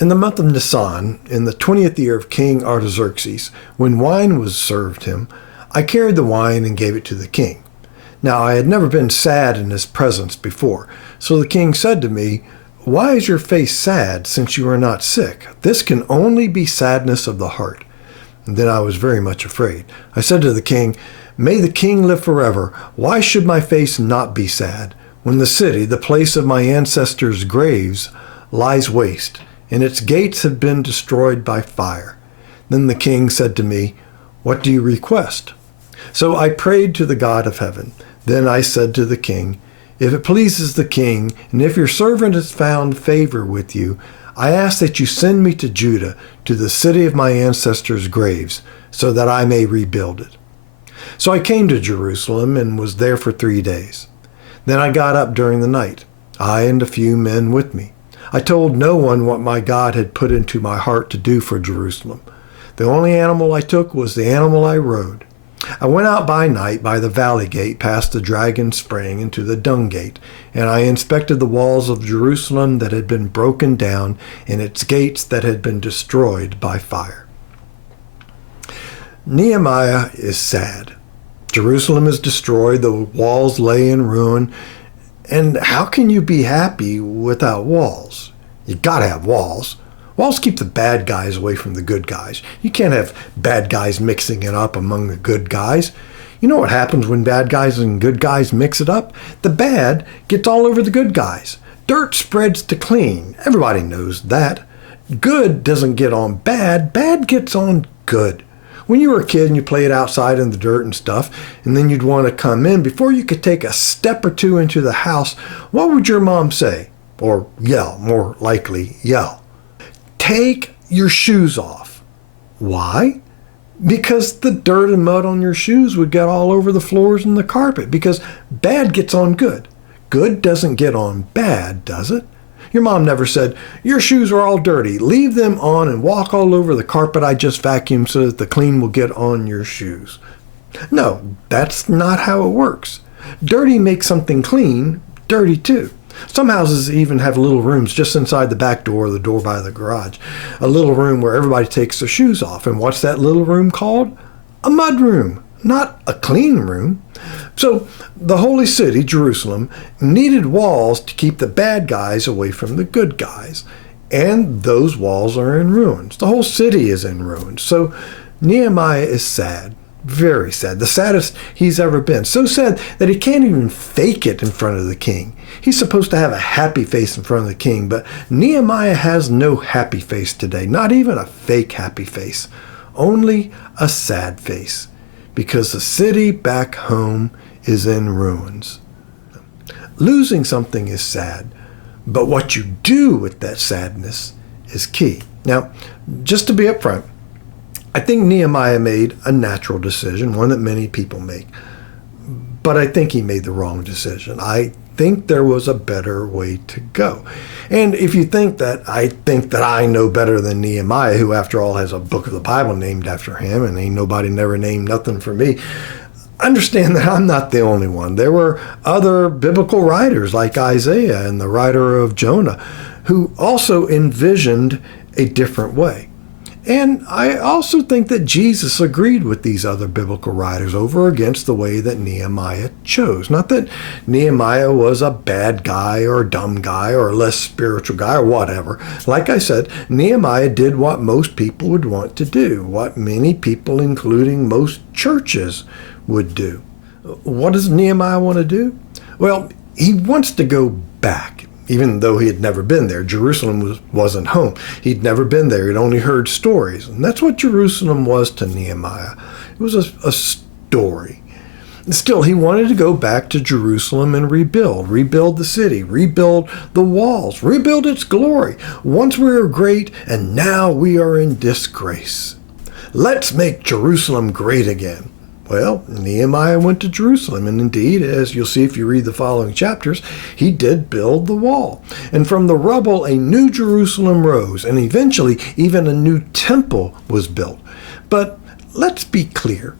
In the month of Nisan, in the 20th year of King Artaxerxes, when wine was served him, I carried the wine and gave it to the king. Now I had never been sad in his presence before, so the king said to me, "Why is your face sad, since you are not sick? This can only be sadness of the heart." And then I was very much afraid. I said to the king, "May the king live forever. Why should my face not be sad, when the city, the place of my ancestors' graves, lies waste, and its gates have been destroyed by fire?" Then the king said to me, "What do you request?" So I prayed to the God of heaven. Then I said to the king, "If it pleases the king, and if your servant has found favor with you, I ask that you send me to Judah, to the city of my ancestors' graves, so that I may rebuild it." So I came to Jerusalem and was there for 3 days. Then I got up during the night, I and a few men with me. I told no one what my God had put into my heart to do for Jerusalem. The only animal I took was the animal I rode. I went out by night by the valley gate past the Dragon Spring into the Dung Gate, and I inspected the walls of Jerusalem that had been broken down and its gates that had been destroyed by fire. Nehemiah is sad. Jerusalem is destroyed, the walls lay in ruin, and how can you be happy without walls? You gotta have walls. Walls keep the bad guys away from the good guys. You can't have bad guys mixing it up among the good guys. You know what happens when bad guys and good guys mix it up? The bad gets all over the good guys. Dirt spreads to clean. Everybody knows that. Good doesn't get on bad. Bad gets on good. When you were a kid and you played outside in the dirt and stuff, and then you'd want to come in, before you could take a step or two into the house, what would your mom say? Or yell, more likely yell. "Take your shoes off." Why? Because the dirt and mud on your shoes would get all over the floors and the carpet, because bad gets on good. Good doesn't get on bad, does it? Your mom never said, "Your shoes are all dirty. Leave them on and walk all over the carpet I just vacuumed so that the clean will get on your shoes." No, that's not how it works. Dirty makes something clean dirty too. Some houses even have little rooms just inside the back door or the door by the garage. A little room where everybody takes their shoes off. And what's that little room called? A mud room, not a clean room. So the holy city, Jerusalem, needed walls to keep the bad guys away from the good guys. And those walls are in ruins. The whole city is in ruins. So Nehemiah is sad. Very sad. The saddest he's ever been. So sad that he can't even fake it in front of the king. He's supposed to have a happy face in front of the king, but Nehemiah has no happy face today. Not even a fake happy face. Only a sad face. Because the city back home is in ruins. Losing something is sad, but what you do with that sadness is key. Now, just to be upfront, I think Nehemiah made a natural decision, one that many people make. But I think he made the wrong decision. I think there was a better way to go. And if you think that I know better than Nehemiah, who after all has a book of the Bible named after him, and ain't nobody never named nothing for me, understand that I'm not the only one. There were other biblical writers like Isaiah and the writer of Jonah who also envisioned a different way. And I also think that Jesus agreed with these other biblical writers over against the way that Nehemiah chose. Not that Nehemiah was a bad guy or a dumb guy or a less spiritual guy or whatever. Like I said, Nehemiah did what most people would want to do, what many people, including most churches, would do. What does Nehemiah want to do? Well, he wants to go back. Even though he had never been there. Jerusalem wasn't home. He'd never been there. He'd only heard stories. And that's what Jerusalem was to Nehemiah. It was a story. Still, he wanted to go back to Jerusalem and rebuild the city, rebuild the walls, rebuild its glory. Once we were great, and now we are in disgrace. Let's make Jerusalem great again. Well, Nehemiah went to Jerusalem, and indeed, as you'll see if you read the following chapters, he did build the wall. And from the rubble, a new Jerusalem rose, and eventually even a new temple was built. But let's be clear.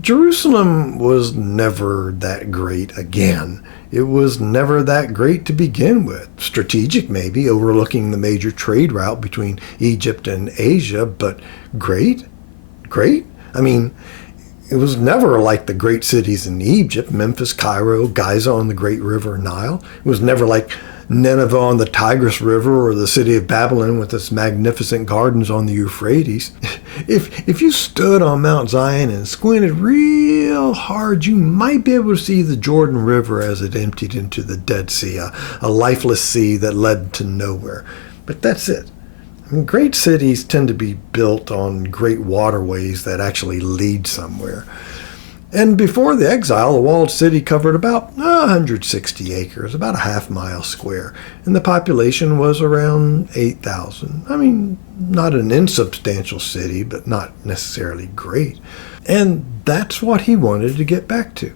Jerusalem was never that great again. It was never that great to begin with. Strategic, maybe, overlooking the major trade route between Egypt and Asia, but great? Great? I mean, it was never like the great cities in Egypt, Memphis, Cairo, Giza on the great river Nile. It was never like Nineveh on the Tigris River or the city of Babylon with its magnificent gardens on the Euphrates. If you stood on Mount Zion and squinted real hard, you might be able to see the Jordan River as it emptied into the Dead Sea, a lifeless sea that led to nowhere. But that's it. I mean, great cities tend to be built on great waterways that actually lead somewhere. And before the exile, the walled city covered about 160 acres, about a half-mile square, and the population was around 8,000. I mean, not an insubstantial city, but not necessarily great. And that's what he wanted to get back to.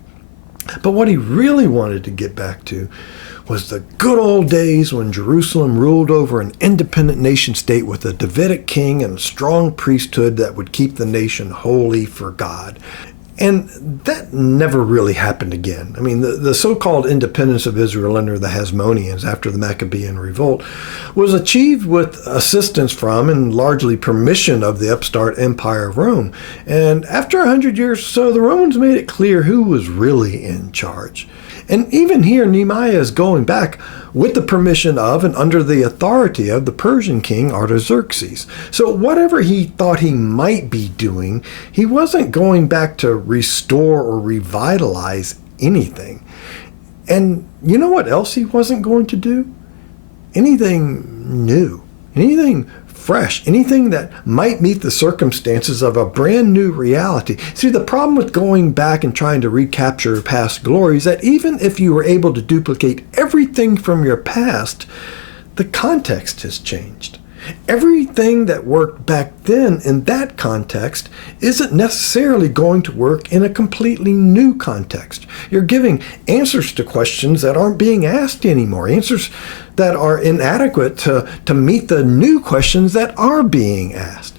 But what he really wanted to get back to was the good old days when Jerusalem ruled over an independent nation state with a Davidic king and a strong priesthood that would keep the nation holy for God. And that never really happened again. I mean, the so-called independence of Israel under the Hasmoneans after the Maccabean revolt was achieved with assistance from and largely permission of the upstart Empire of Rome. And after 100 years or so, the Romans made it clear who was really in charge. And even here, Nehemiah is going back with the permission of and under the authority of the Persian king Artaxerxes. So whatever he thought he might be doing, he wasn't going back to restore or revitalize anything. And you know what else he wasn't going to do? Anything new, anything fresh, anything that might meet the circumstances of a brand new reality. See, the problem with going back and trying to recapture past glory is that even if you were able to duplicate everything from your past, the context has changed. Everything that worked back then in that context isn't necessarily going to work in a completely new context. You're giving answers to questions that aren't being asked anymore, answers that are inadequate to meet the new questions that are being asked.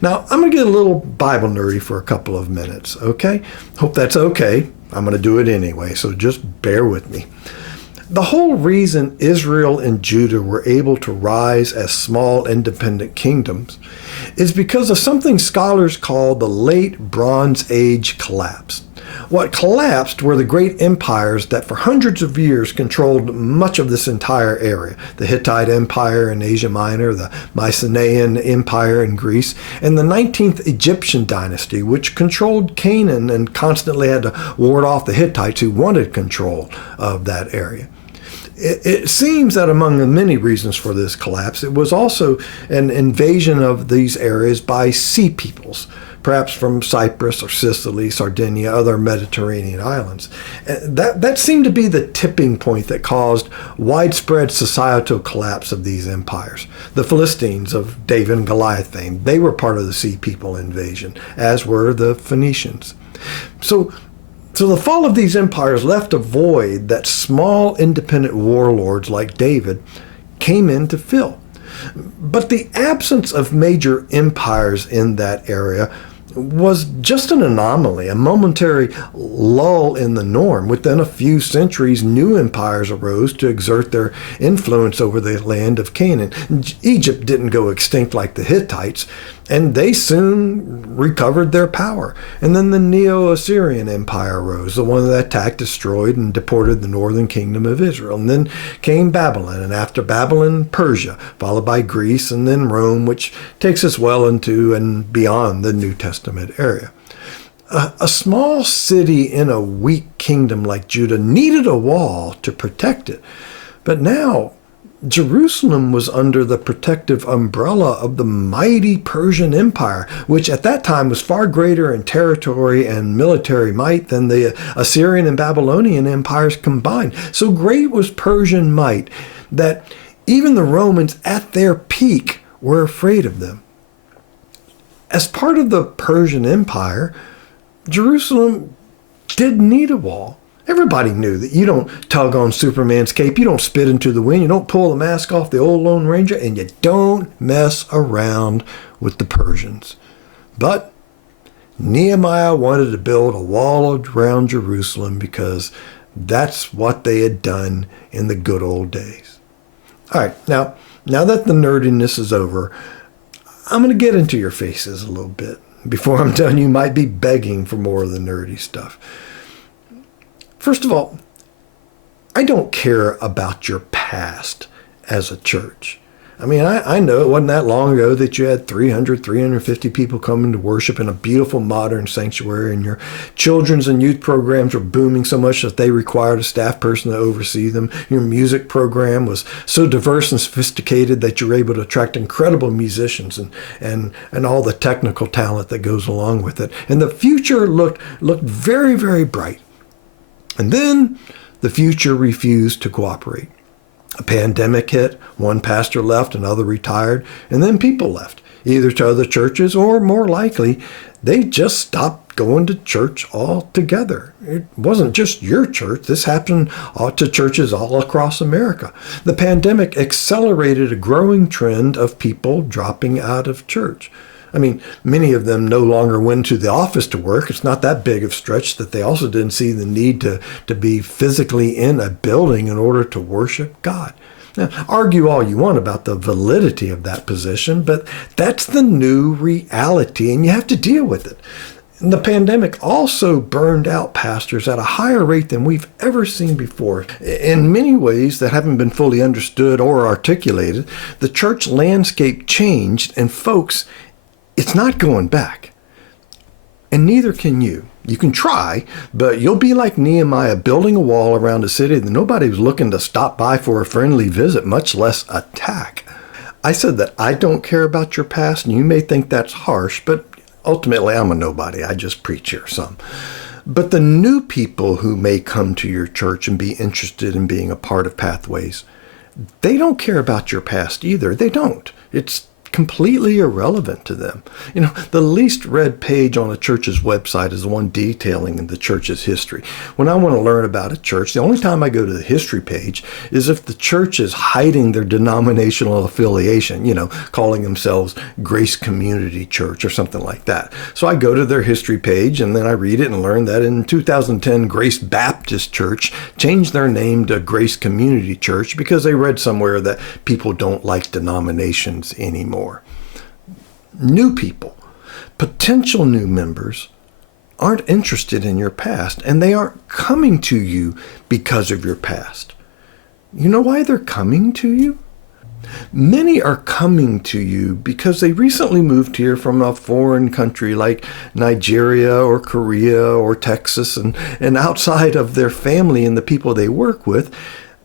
Now, I'm going to get a little Bible nerdy for a couple of minutes, okay? Hope that's okay. I'm going to do it anyway, so just bear with me. The whole reason Israel and Judah were able to rise as small independent kingdoms is because of something scholars call the late Bronze Age collapse. What collapsed were the great empires that for hundreds of years controlled much of this entire area. The Hittite Empire in Asia Minor, the Mycenaean Empire in Greece, and the 19th Egyptian dynasty, which controlled Canaan and constantly had to ward off the Hittites who wanted control of that area. It seems that among the many reasons for this collapse, it was also an invasion of these areas by sea peoples, perhaps from Cyprus or Sicily, Sardinia, other Mediterranean islands. That seemed to be the tipping point that caused widespread societal collapse of these empires. The Philistines of David and Goliath fame, they were part of the sea people invasion, as were the Phoenicians. So the fall of these empires left a void that small independent warlords like David came in to fill. But the absence of major empires in that area was just an anomaly, a momentary lull in the norm. Within a few centuries, new empires arose to exert their influence over the land of Canaan. Egypt didn't go extinct like the Hittites, and they soon recovered their power. And then the Neo-Assyrian Empire arose, the one that attacked, destroyed, and deported the northern kingdom of Israel. And then came Babylon, and after Babylon, Persia, followed by Greece, and then Rome, which takes us well into and beyond the New Testament area. A small city in a weak kingdom like Judah needed a wall to protect it. But now, Jerusalem was under the protective umbrella of the mighty Persian Empire, which at that time was far greater in territory and military might than the Assyrian and Babylonian empires combined. So great was Persian might that even the Romans at their peak were afraid of them. As part of the Persian Empire, Jerusalem did need a wall. Everybody knew that you don't tug on Superman's cape, you don't spit into the wind, you don't pull the mask off the old Lone Ranger, and you don't mess around with the Persians. But Nehemiah wanted to build a wall around Jerusalem because that's what they had done in the good old days. All right, now that the nerdiness is over, I'm going to get into your faces a little bit. Before I'm done, you might be begging for more of the nerdy stuff. First of all, I don't care about your past as a church. I mean, I know it wasn't that long ago that you had 300, 350 people coming to worship in a beautiful modern sanctuary, and your children's and youth programs were booming so much that they required a staff person to oversee them. Your music program was so diverse and sophisticated that you were able to attract incredible musicians and all the technical talent that goes along with it. And the future looked very, very bright. And then the future refused to cooperate. A pandemic hit, one pastor left, another retired, and then people left, either to other churches or, more likely, they just stopped going to church altogether. It wasn't just your church. This happened to churches all across America. The pandemic accelerated a growing trend of people dropping out of church. I mean, many of them no longer went to the office to work. It's not that big of a stretch that they also didn't see the need to be physically in a building in order to worship God. Now, argue all you want about the validity of that position, but that's the new reality, and you have to deal with it. And the pandemic also burned out pastors at a higher rate than we've ever seen before. In many ways that haven't been fully understood or articulated, the church landscape changed, and folks, it's not going back. And neither can you. You can try, but you'll be like Nehemiah building a wall around a city that nobody was looking to stop by for a friendly visit, much less attack. I said that I don't care about your past, and you may think that's harsh, but ultimately I'm a nobody. I just preach here some. But the new people who may come to your church and be interested in being a part of Pathways, they don't care about your past either. They don't. It's completely irrelevant to them. You know, the least read page on a church's website is the one detailing the church's history. When I want to learn about a church, the only time I go to the history page is if the church is hiding their denominational affiliation, calling themselves Grace Community Church or something like that. So I go to their history page and then I read it and learn that in 2010, Grace Baptist Church changed their name to Grace Community Church because they read somewhere that people don't like denominations anymore. New people, potential new members, aren't interested in your past, and they aren't coming to you because of your past. You know why they're coming to you? Many are coming to you because they recently moved here from a foreign country like Nigeria or Korea or Texas, and outside of their family and the people they work with,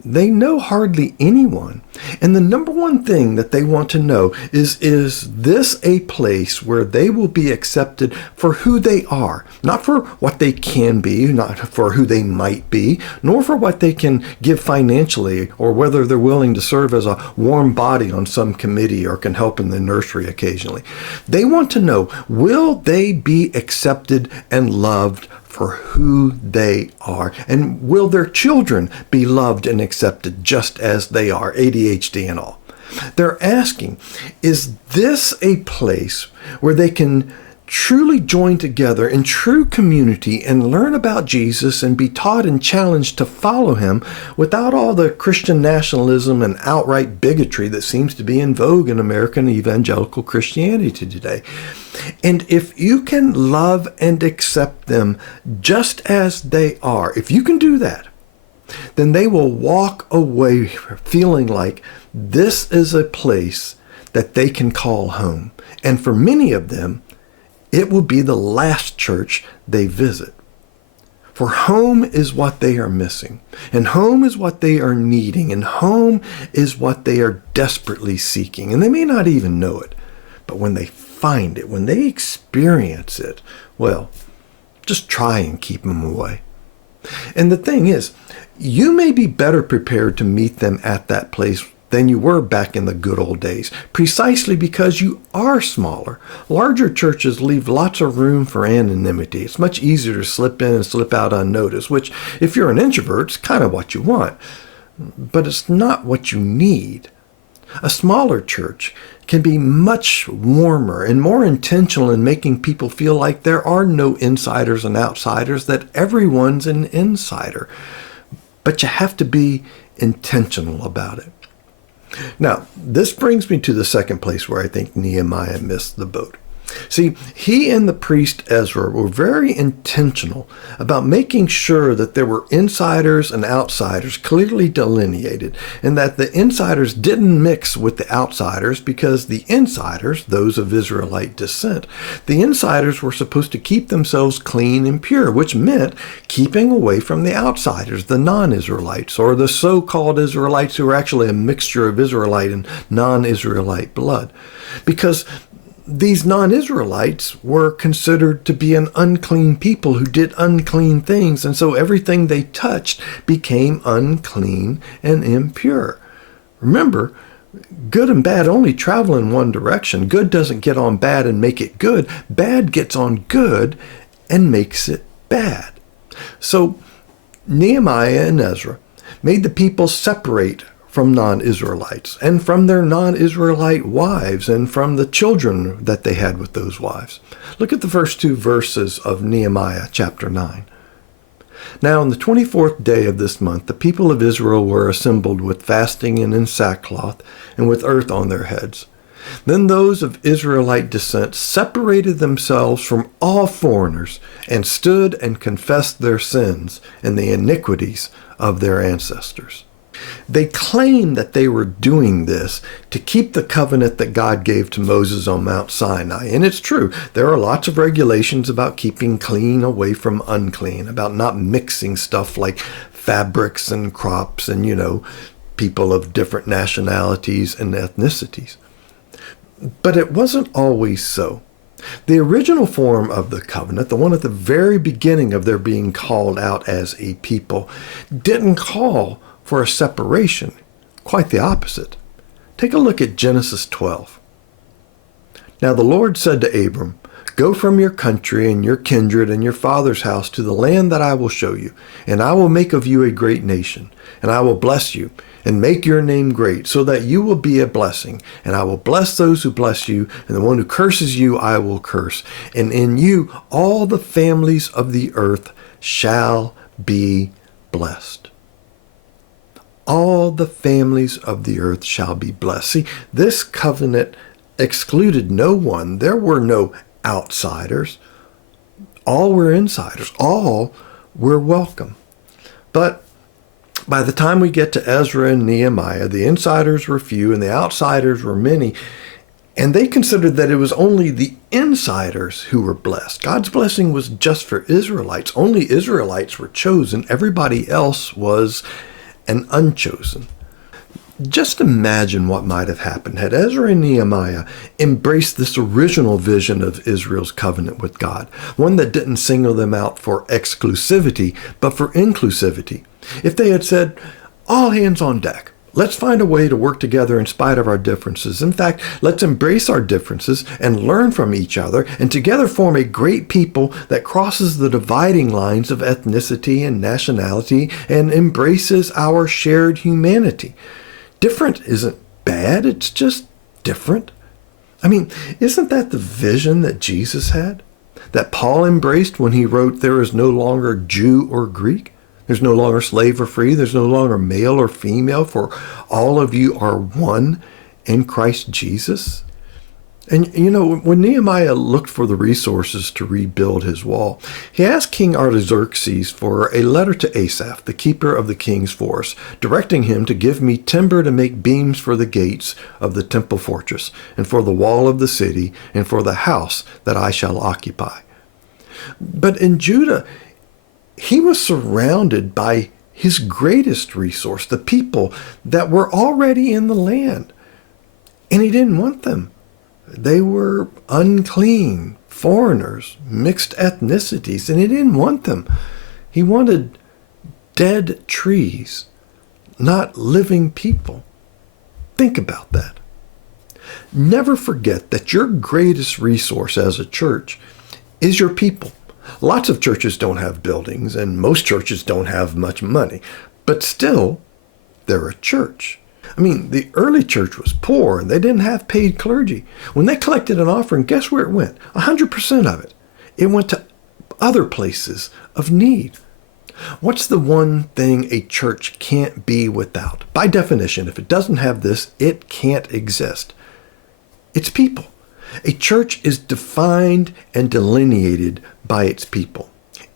they know hardly anyone. And the number one thing that they want to know is this a place where they will be accepted for who they are? Not for what they can be, not for who they might be, nor for what they can give financially, or whether they're willing to serve as a warm body on some committee or can help in the nursery occasionally. They want to know, will they be accepted and loved for who they are? And will their children be loved and accepted just as they are, ADHD and all? They're asking, is this a place where they can truly join together in true community and learn about Jesus and be taught and challenged to follow him without all the Christian nationalism and outright bigotry that seems to be in vogue in American evangelical Christianity today? And if you can love and accept them just as they are, if you can do that, then they will walk away feeling like this is a place that they can call home. And for many of them, it will be the last church they visit. For home is what they are missing, and home is what they are needing, and home is what they are desperately seeking. And they may not even know it, but when they find it, when they experience it, well, just try and keep them away. And the thing is, you may be better prepared to meet them at that place than you were back in the good old days, precisely because you are smaller. Larger churches leave lots of room for anonymity. It's much easier to slip in and slip out unnoticed, which, if you're an introvert, is kind of what you want. But it's not what you need. A smaller church can be much warmer and more intentional in making people feel like there are no insiders and outsiders, that everyone's an insider. But you have to be intentional about it. Now, this brings me to the second place where I think Nehemiah missed the boat. See, he and the priest Ezra were very intentional about making sure that there were insiders and outsiders clearly delineated, and that the insiders didn't mix with the outsiders, because the insiders, those of Israelite descent, the insiders were supposed to keep themselves clean and pure, which meant keeping away from the outsiders, the non-Israelites, or the so-called Israelites who are actually a mixture of Israelite and non-Israelite blood. Because these non-Israelites were considered to be an unclean people who did unclean things, and so everything they touched became unclean and impure. Remember, good and bad only travel in one direction. Good doesn't get on bad and make it good. Bad gets on good and makes it bad. So Nehemiah and Ezra made the people separate from non-Israelites, and from their non-Israelite wives, and from the children that they had with those wives. Look at the first two verses of Nehemiah chapter 9. Now on the 24th day of this month, the people of Israel were assembled with fasting and in sackcloth, and with earth on their heads. Then those of Israelite descent separated themselves from all foreigners, and stood and confessed their sins and the iniquities of their ancestors. They claim that they were doing this to keep the covenant that God gave to Moses on Mount Sinai. And it's true. There are lots of regulations about keeping clean away from unclean, about not mixing stuff like fabrics and crops and, people of different nationalities and ethnicities. But it wasn't always so. The original form of the covenant, the one at the very beginning of their being called out as a people, didn't call for a separation. Quite the opposite. Take a look at Genesis 12. Now the Lord said to Abram, "Go from your country and your kindred and your father's house to the land that I will show you, and I will make of you a great nation, and I will bless you, and make your name great, so that you will be a blessing. And I will bless those who bless you, and the one who curses you I will curse. And in you all the families of the earth shall be blessed." All the families of the earth shall be blessed. See, this covenant excluded no one. There were no outsiders. All were insiders. All were welcome. But by the time we get to Ezra and Nehemiah, the insiders were few and the outsiders were many. And they considered that it was only the insiders who were blessed. God's blessing was just for Israelites. Only Israelites were chosen. Everybody else was and unchosen. Just imagine what might have happened had Ezra and Nehemiah embraced this original vision of Israel's covenant with God, one that didn't single them out for exclusivity, but for inclusivity. If they had said, "All hands on deck. Let's find a way to work together in spite of our differences. In fact, let's embrace our differences and learn from each other, and together form a great people that crosses the dividing lines of ethnicity and nationality and embraces our shared humanity." Different isn't bad, it's just different. I mean, isn't that the vision that Jesus had? That Paul embraced when he wrote, "There is no longer Jew or Greek. There's no longer slave or free. There's no longer male or female, for all of you are one in Christ Jesus." And when Nehemiah looked for the resources to rebuild his wall, he asked King Artaxerxes for a letter to Asaph, the keeper of the king's forest, directing him to give me timber to make beams for the gates of the temple fortress, and for the wall of the city, and for the house that I shall occupy. But in Judah, he was surrounded by his greatest resource, the people that were already in the land. And he didn't want them. They were unclean, foreigners, mixed ethnicities, and he didn't want them. He wanted dead trees, not living people. Think about that. Never forget that your greatest resource as a church is your people. Lots of churches don't have buildings, and most churches don't have much money, but still, they're a church. I mean, the early church was poor and they didn't have paid clergy. When they collected an offering, guess where it went? 100% of it. It went to other places of need. What's the one thing a church can't be without? By definition, if it doesn't have this, it can't exist. It's people. A church is defined and delineated by its people.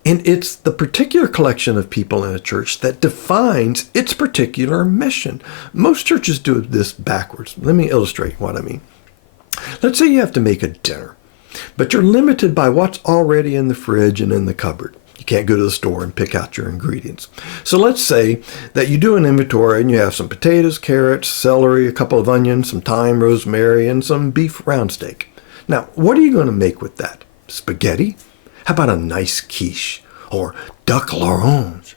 And it's the particular collection of people in a church that defines its particular mission. Most churches do this backwards. Let me illustrate what I mean. Let's say you have to make a dinner, but you're limited by what's already in the fridge and in the cupboard. You can't go to the store and pick out your ingredients. So let's say that you do an inventory and you have some potatoes, carrots, celery, a couple of onions, some thyme, rosemary, and some beef round steak. Now, what are you going to make with that? Spaghetti? How about a nice quiche or duck l'orange?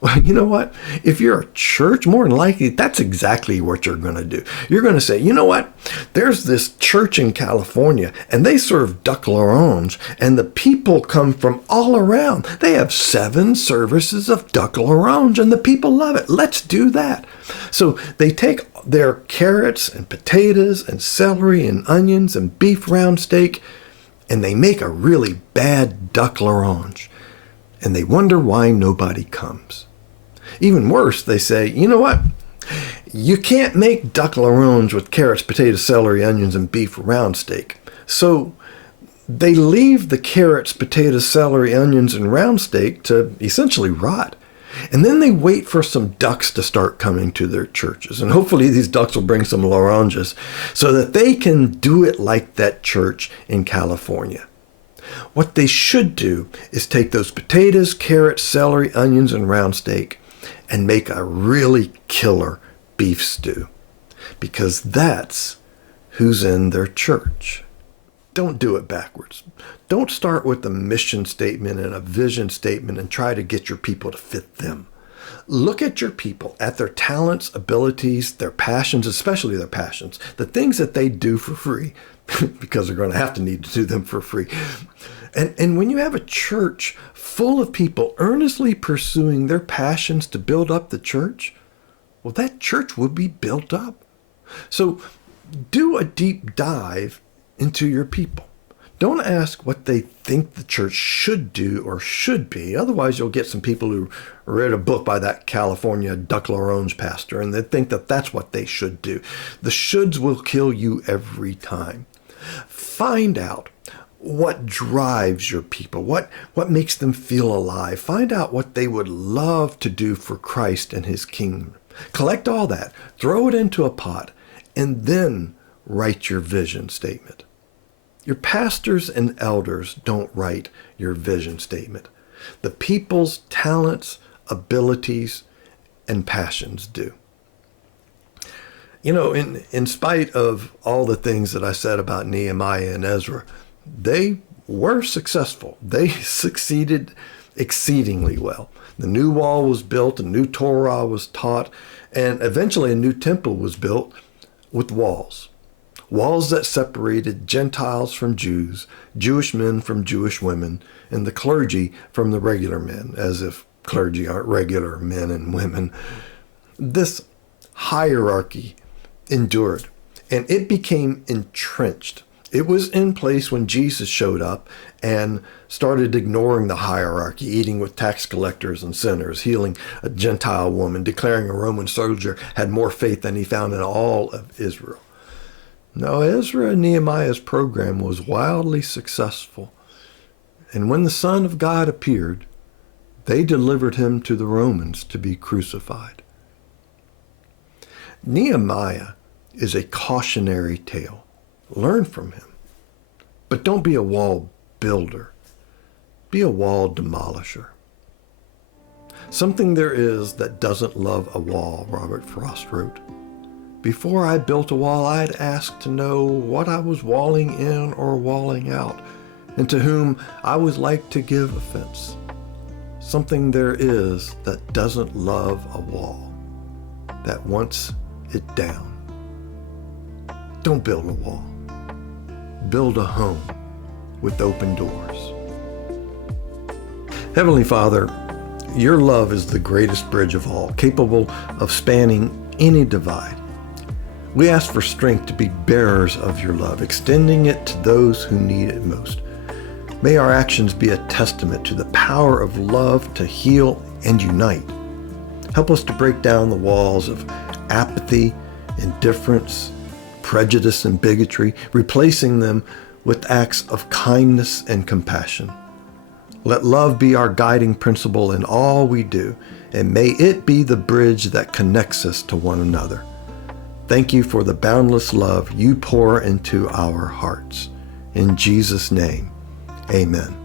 Well, you know what? If you're a church, more than likely, that's exactly what you're going to do. You're going to say, you know what? There's this church in California, and they serve duck l'orange, and the people come from all around. They have 7 services of duck l'orange, and the people love it. Let's do that. So they take their carrots and potatoes and celery and onions and beef round steak, and they make a really bad duck l'orange. And they wonder why nobody comes. Even worse, they say, you know what? You can't make duck l'orange with carrots, potatoes, celery, onions, and beef round steak. So they leave the carrots, potatoes, celery, onions, and round steak to essentially rot. And then they wait for some ducks to start coming to their churches. And hopefully these ducks will bring some l'oranges so that they can do it like that church in California. What they should do is take those potatoes, carrots, celery, onions, and round steak and make a really killer beef stew, because that's who's in their church. Don't do it backwards. Don't start with a mission statement and a vision statement and try to get your people to fit them. Look at your people, at their talents, abilities, their passions, especially their passions, the things that they do for free, because they're going to have to need to do them for free. And when you have a church full of people earnestly pursuing their passions to build up the church, well, that church will be built up. So do a deep dive into your people. Don't ask what they think the church should do or should be. Otherwise, you'll get some people who read a book by that California duck l'orange pastor, and they think that that's what they should do. The shoulds will kill you every time. Find out what drives your people, what makes them feel alive. Find out what they would love to do for Christ and his kingdom. Collect all that, throw it into a pot, and then write your vision statement. Your pastors and elders don't write your vision statement. The people's talents, abilities, and passions do. You know, in spite of all the things that I said about Nehemiah and Ezra, they were successful. They succeeded exceedingly well. The new wall was built, a new Torah was taught, and eventually a new temple was built with walls. Walls that separated Gentiles from Jews, Jewish men from Jewish women, and the clergy from the regular men, as if clergy aren't regular men and women. This hierarchy endured, and it became entrenched. It was in place when Jesus showed up and started ignoring the hierarchy, eating with tax collectors and sinners, healing a Gentile woman, declaring a Roman soldier had more faith than he found in all of Israel. Now, Ezra and Nehemiah's program was wildly successful, and when the Son of God appeared, they delivered him to the Romans to be crucified. Nehemiah is a cautionary tale. Learn from him. But don't be a wall builder. Be a wall demolisher. Something there is that doesn't love a wall, Robert Frost wrote. Before I built a wall, I'd ask to know what I was walling in or walling out, and to whom I was like to give offense. Something there is that doesn't love a wall, that wants it down. Don't build a wall. Build a home with open doors. Heavenly Father, your love is the greatest bridge of all, capable of spanning any divide. We ask for strength to be bearers of your love, extending it to those who need it most. May our actions be a testament to the power of love to heal and unite. Help us to break down the walls of apathy, indifference, prejudice, and bigotry, replacing them with acts of kindness and compassion. Let love be our guiding principle in all we do, and may it be the bridge that connects us to one another. Thank you for the boundless love you pour into our hearts. In Jesus' name, amen.